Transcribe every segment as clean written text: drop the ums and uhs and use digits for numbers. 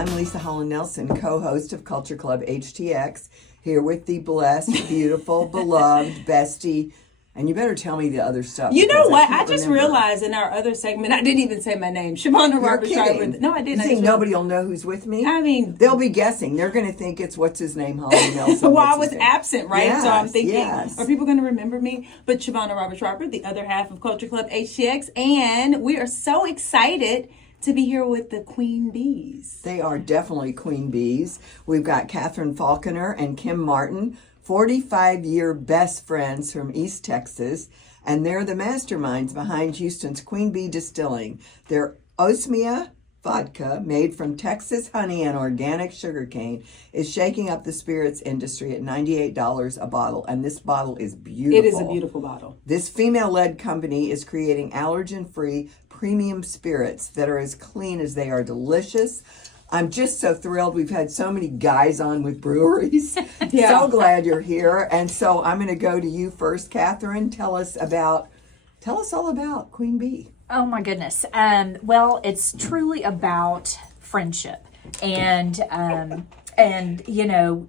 I'm Leisa Holland-Nelson, co-host of Culture Club HTX, here with the blessed, beautiful, beloved, bestie. And you better tell me the other stuff. You know what? I just realized in our other segment, I didn't even say my name. Shavonnah You're Schreiber. kidding. No, I didn't. You think nobody will know who's with me? I mean, they'll be guessing. They're going to think it's what's his name, Holland-Nelson. well, I was absent, right? Yes, so I'm thinking, yes. Are people going to remember me? But Shavonnah Schreiber, the other half of Culture Club HTX, and we are so excited to be here with the Queen Bees. They are definitely Queen Bees. We've got Catherine Falconer and Kim Martin, 45-year best friends from East Texas, and they're the masterminds behind Houston's Queen Bee Distilling. Their osmia vodka, made from Texas honey and organic sugarcane, is shaking up the spirits industry at $98 a bottle, and this bottle is beautiful. It is a beautiful bottle. This female-led company is creating allergen-free premium spirits that are as clean as they are delicious. I'm just so thrilled. We've had so many guys on with breweries. Yeah. So glad you're here. And so I'm going to go to you first, Catherine. Tell us all about Queen Bee. Oh my goodness. Well, it's truly about friendship and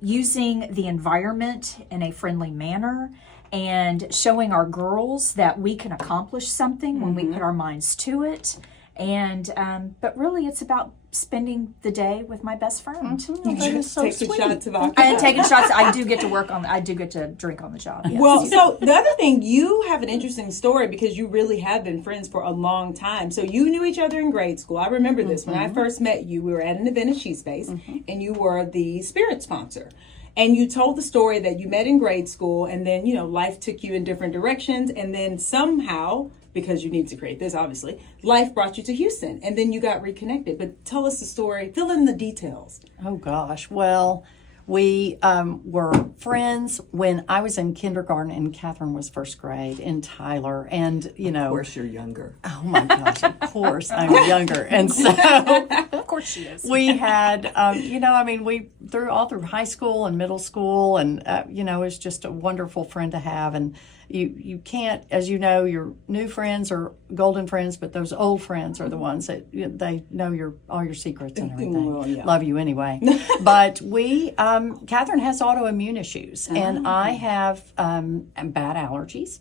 using the environment in a friendly manner and showing our girls that we can accomplish something when we put our minds to it. And but really, it's about spending the day with my best friend. Taking shots of vodka. And taking shots. I do get to drink on the job. Yes. Well, so the other thing, you have an interesting story because you really have been friends for a long time. So you knew each other in grade school. I remember this. When I first met you, we were at an event at She Space, and you were the spirit sponsor. And you told the story that you met in grade school, and then, life took you in different directions, and then somehow, because you need to create this, obviously, life brought you to Houston, and then you got reconnected. But tell us the story. Fill in the details. Oh, gosh. Well, we were friends when I was in kindergarten and Catherine was first grade in Tyler. And, Of course you're younger. Oh, my gosh. Of course I'm younger. And so, of course she is. we had, we through high school and middle school. And, it was just a wonderful friend to have. And you can't, as you know, your new friends are golden friends, but those old friends are the ones that they know all your secrets and everything. Well, yeah. Love you anyway. But we, Catherine has autoimmune issues, and I have bad allergies.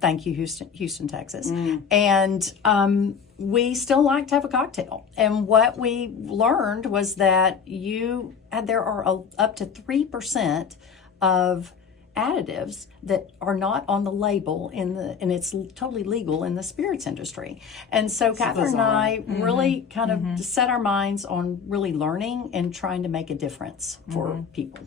Thank you, Houston, Texas. And we still like to have a cocktail. And what we learned was that there are up to 3% of additives that are not on the label and it's totally legal in the spirits industry. And so Catherine and I really kind of set our minds on really learning and trying to make a difference for people,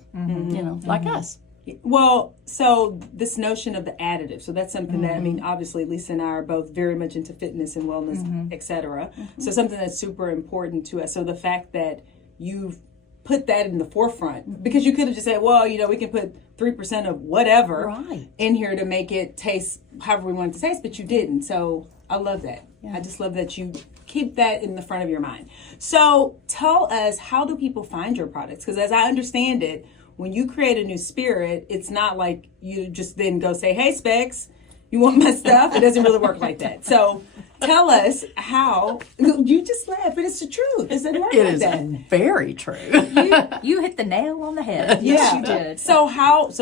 like us. Well, so this notion of the additive, so that's something that, obviously Lisa and I are both very much into fitness and wellness, etc. So something that's super important to us. So the fact that you've put that in the forefront, because you could have just said, well, we can put 3% of whatever in here to make it taste however we want it to taste, but you didn't. So I love that. Yeah. I just love that you keep that in the front of your mind. So tell us, how do people find your products? Because as I understand it, when you create a new spirit, it's not like you just then go say, hey, Specs, you want my stuff? It doesn't really work like that. So tell us how. You just laugh, but it's the truth. It doesn't work like that. It is very true. You hit the nail on the head. Yeah. Yes, you did. So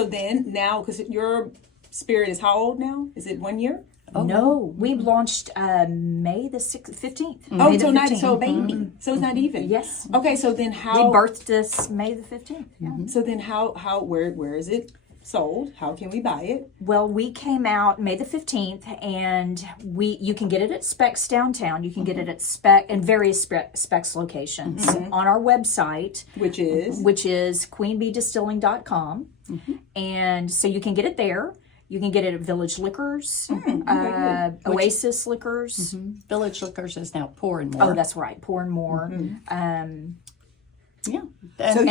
then now, because your spirit is how old now? Is it 1 year? Oh. No, we launched May the 15th. Oh, so not so baby. So it's not even. Yes. Okay, so then how? We birthed this May the 15th. Yeah. So then where is it sold? How can we buy it? Well, we came out May the 15th, and you can get it at Specs downtown. You can get it at various Specs locations on our website, which is queenbeedistilling.com. And so you can get it there. You can get it at Village Liquors, Oasis Liquors. Village Liquors is now Pour and More. Oh, that's right, Pour and More. So and you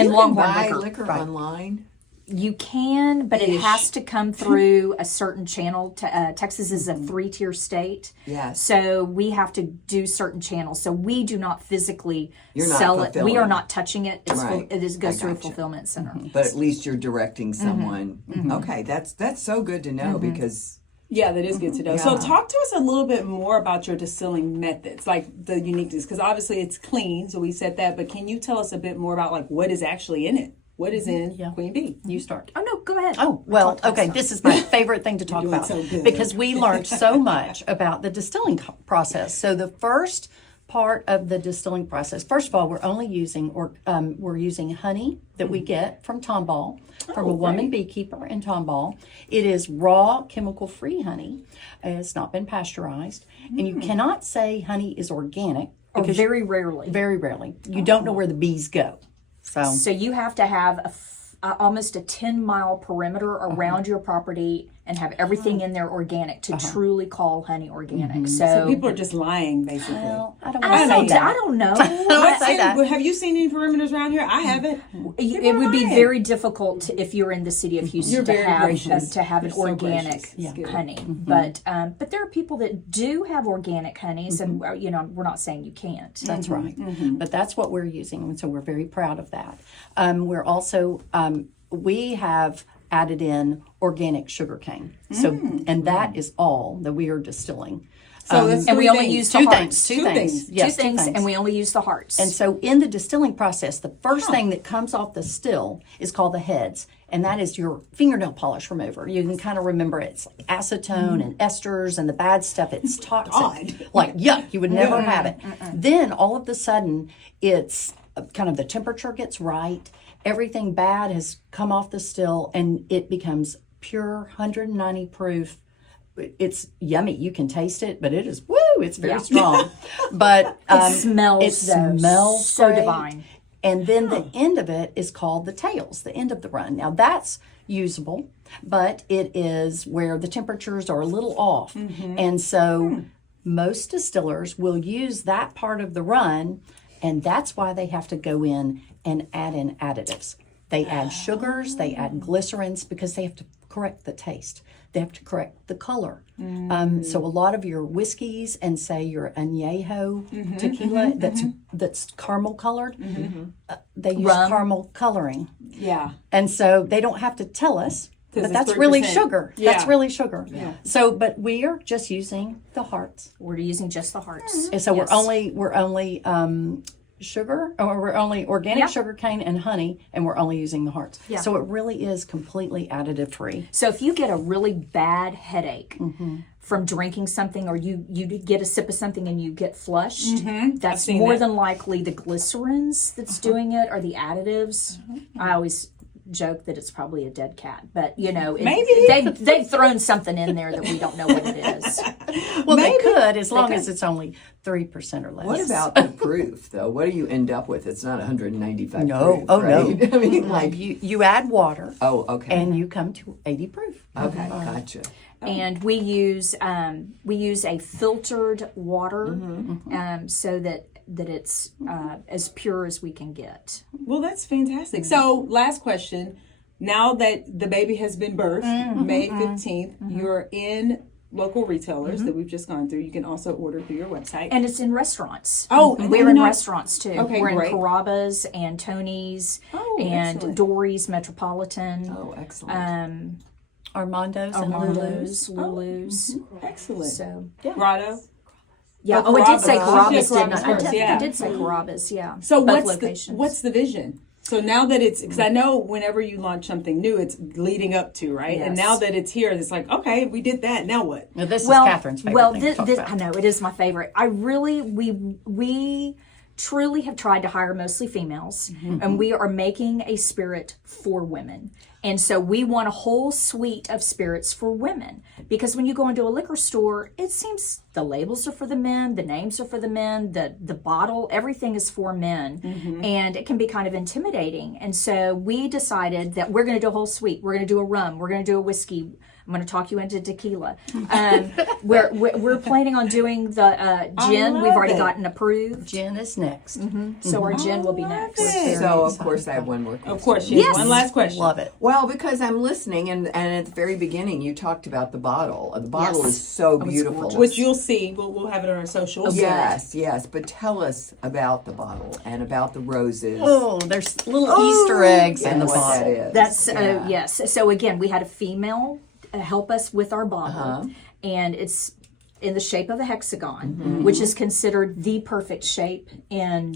Longhorn can buy liquor online? You can, but it has to come through a certain channel. Texas is a 3-tier state. Yes. So we have to do certain channels. So we do not physically You're not sell it. fulfilling. We are not touching it. It goes through a gotcha. fulfillment center. But at least you're directing someone. Okay, that's so good to know because Yeah, that is good to know. So talk to us a little bit more about your distilling methods, like the uniqueness, because obviously it's clean, so we said that, but can you tell us a bit more about like what is actually in it? What is in Queen Bee? You start. Oh, no, go ahead. Oh, well, okay, this is my favorite thing to talk about so good. because we learned so much about the distilling process. So the first part of the distilling process, first of all, we're only using we're using honey that we get from Tomball, from a woman beekeeper in Tomball. It is raw, chemical-free honey. It's not been pasteurized, and you cannot say honey is organic Or because very rarely. very rarely you don't know where the bees go. So you have to have almost a 10-mile perimeter around your property and have everything in there organic to truly call honey organic. So people are just lying, basically. Well, I don't want to say that. I don't know. Don't say that. Have you seen any perimeters around here? I haven't. It would be very difficult if you're in the city of Houston You're very gracious. to have an You're so organic gracious. honey. But there are people that do have organic honeys, and we're not saying you can't. That's right. But that's what we're using, and so we're very proud of that. We're also we have added in organic sugarcane. So, and that is all that we are distilling. So that's And we three only things. use the Two hearts. things. Two things. Yes, Two things, and we only use the hearts. And so in the distilling process, the first thing that comes off the still is called the heads, and that is your fingernail polish remover. You can kind of remember it's like acetone and esters and the bad stuff. It's toxic. Like, yuck, you would never have it. Then all of a sudden, it's kind of the temperature gets right. Everything bad has come off the still, and it becomes pure 190 proof. It's yummy. You can taste it, but it is it's very strong. But it smells so great. divine. And then the end of it is called the tails, the end of the run. Now that's usable, but it is where the temperatures are a little off. And so most distillers will use that part of the run, and that's why they have to go in and add in additives. They add sugars, they add glycerins, because they have to correct the taste. They have to correct the color. So a lot of your whiskeys and say your añejo tequila that's caramel colored, they use caramel coloring. Yeah. And so they don't have to tell us, but it's that's really 3%. sugar. Yeah. That's really sugar. Yeah. So, but we are just using the hearts. We're using just the hearts. And so Yes. we're only sugar, or we're only organic sugar cane and honey, and we're only using the hearts. Yeah. So it really is completely additive free. So if you get a really bad headache from drinking something, or you get a sip of something and you get flushed, that's more than likely the glycerins that's doing it, or the additives. I always joke that it's probably a dead cat, but Maybe. they've thrown something in there that we don't know what it is. Well, they could, as long as it's only 3% or less. What about the proof, though? What do you end up with? It's not 195 No. proof, Oh, right? no. I mean, like, You add water, okay. and you come to 80 proof. Okay, gotcha. And we use a filtered water so that it's as pure as we can get. Well, that's fantastic. So, last question. Now that the baby has been birthed, May 15th, you're in local retailers that we've just gone through. You can also order through your website. And it's in restaurants. Oh, we're in restaurants too. Okay, we're great. in Carrabba's and Tony's and excellent. Dory's Metropolitan. Oh, excellent. Armando's and Lulu's. Excellent. So Grotto. yeah. Oh, Oh, it did say Carrabba's. Carrabba's, didn't it? Carrabba's first, yeah. I did say Carrabba's. Yeah. So Both what's locations. the vision? So now that it's, because I know whenever you launch something new, it's leading up to, right? And Yes. now that it's here, it's like, okay, we did that. Now what? Now, this is Catherine's favorite thing to talk about. I know it is my favorite. I really we truly have tried to hire mostly females, and we are making a spirit for women. And so we want a whole suite of spirits for women, because when you go into a liquor store, it seems the labels are for the men, the names are for the men, the bottle, everything is for men, and it can be kind of intimidating. And so we decided that we're going to do a whole suite. We're going to do a rum. We're going to do a whiskey. I'm going to talk you into tequila. We're planning on doing the gin. We've already gotten approved. Gin is next. So our gin will be next. So, of course, I have one more question. Of course, yes. One last question. Love it. Well, because I'm listening, and at the very beginning, you talked about the bottle. The bottle Yes. is so beautiful. Which you'll see. We'll have it on our socials. Yes. But tell us about the bottle and about the roses. Oh, there's little Easter eggs in and the what bottle. that is. That's yes. So again, we had a female help us with our bottle, and it's in the shape of a hexagon, which is considered the perfect shape in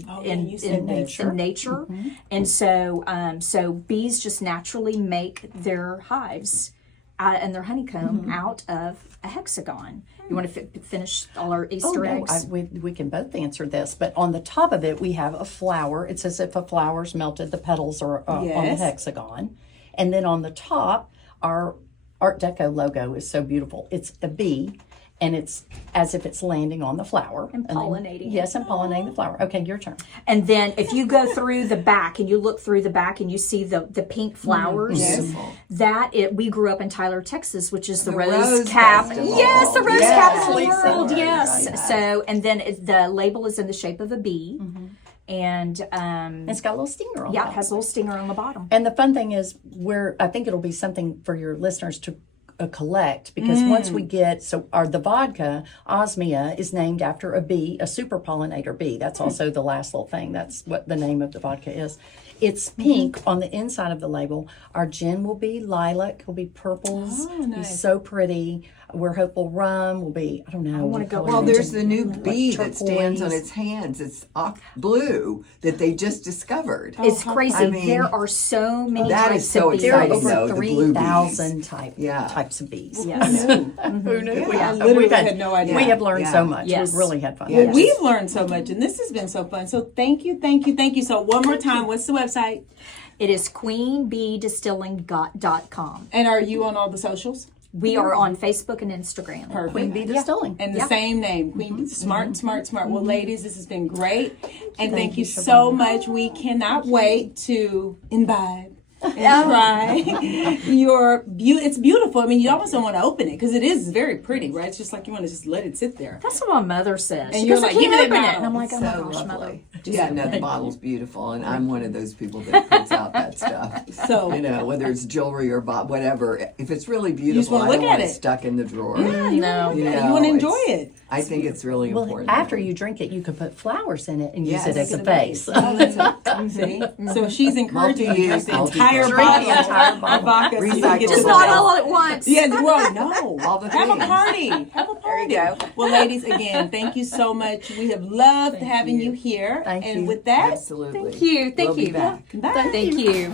nature. And so bees just naturally make their hives and their honeycomb out of a hexagon. You want to finish all our Easter eggs? We can both answer this, but on the top of it we have a flower. It's as if a flower's melted. The petals are on the hexagon, and then on the top, our Art Deco logo is so beautiful. It's a bee. And it's as if it's landing on the flower. And pollinating. And pollinating the flower. Okay, your turn. And then if you go through the back and you look through the back and you see the pink flowers, we grew up in Tyler, Texas, which is the rose cap. Festival. Yes, the rose capital of the Leisa. world. Yes. Right. So, and then the label is in the shape of a bee. And It's got a little stinger on yeah, top. it has a little stinger on the bottom. And the fun thing is, I think it'll be something for your listeners to collect, because once we get the vodka Osmia is named after a bee, a super pollinator bee. That's also the last little thing. That's what the name of the vodka is. It's pink on the inside of the label. Our gin will be lilac, will be purples. Oh, nice. Be so pretty. We're hopeful rum will be, I don't know. I want to go. Well, there's the new Like bee that stands on turquoise. its hands. It's blue that they just discovered. It's crazy. I mean, there are so many that types is so of bees. There are exciting, though, over the blue bees. 3,000 Yeah. types of bees. Yes. Who knew? Yeah. I literally had no idea. We have learned so much. Yes. We've really had fun. Yeah. Well, we've learned so much, and this has been so fun. So thank you. So one more time, what's the website? It is queenbeedistilling.com. And are you on all the socials? We are on Facebook and Instagram. Perfect. Queen Bee Distilling. And the same name, Queen Bee. Smart. Well, ladies, this has been great. And thank you so much. We cannot wait to imbibe and try your it's beautiful. I mean, you almost don't want to open it because it is very pretty, right? It's just like you want to just let it sit there. That's what my mother says. And She you're goes, like, "I give me can't that open it." bottle. And I'm like, oh my So gosh, mother. lovely. Yeah, no, the bottle's beautiful, and I'm one of those people that puts out that stuff. So Whether it's jewelry or whatever, if it's really just beautiful, wanna I look don't at want it it. stuck in the drawer. No. you want to enjoy it. I think it's really Well, important. after you drink it, you can put flowers in it and use Yes. it as a base. Oh, that's see? So she's encouraging you to drink the Multi-use, entire multi-purpose. bottle Drink the entire of bottle. vodka. So you can Recycle get the to Just the not best. all at once. Yeah, well, no. All the Have a things. party. Have a party. Well, ladies, again, thank you so much. We have loved having you here. Thank and you. with that, Absolutely. Thank you. Thank We'll be you. back. bye. Thank you.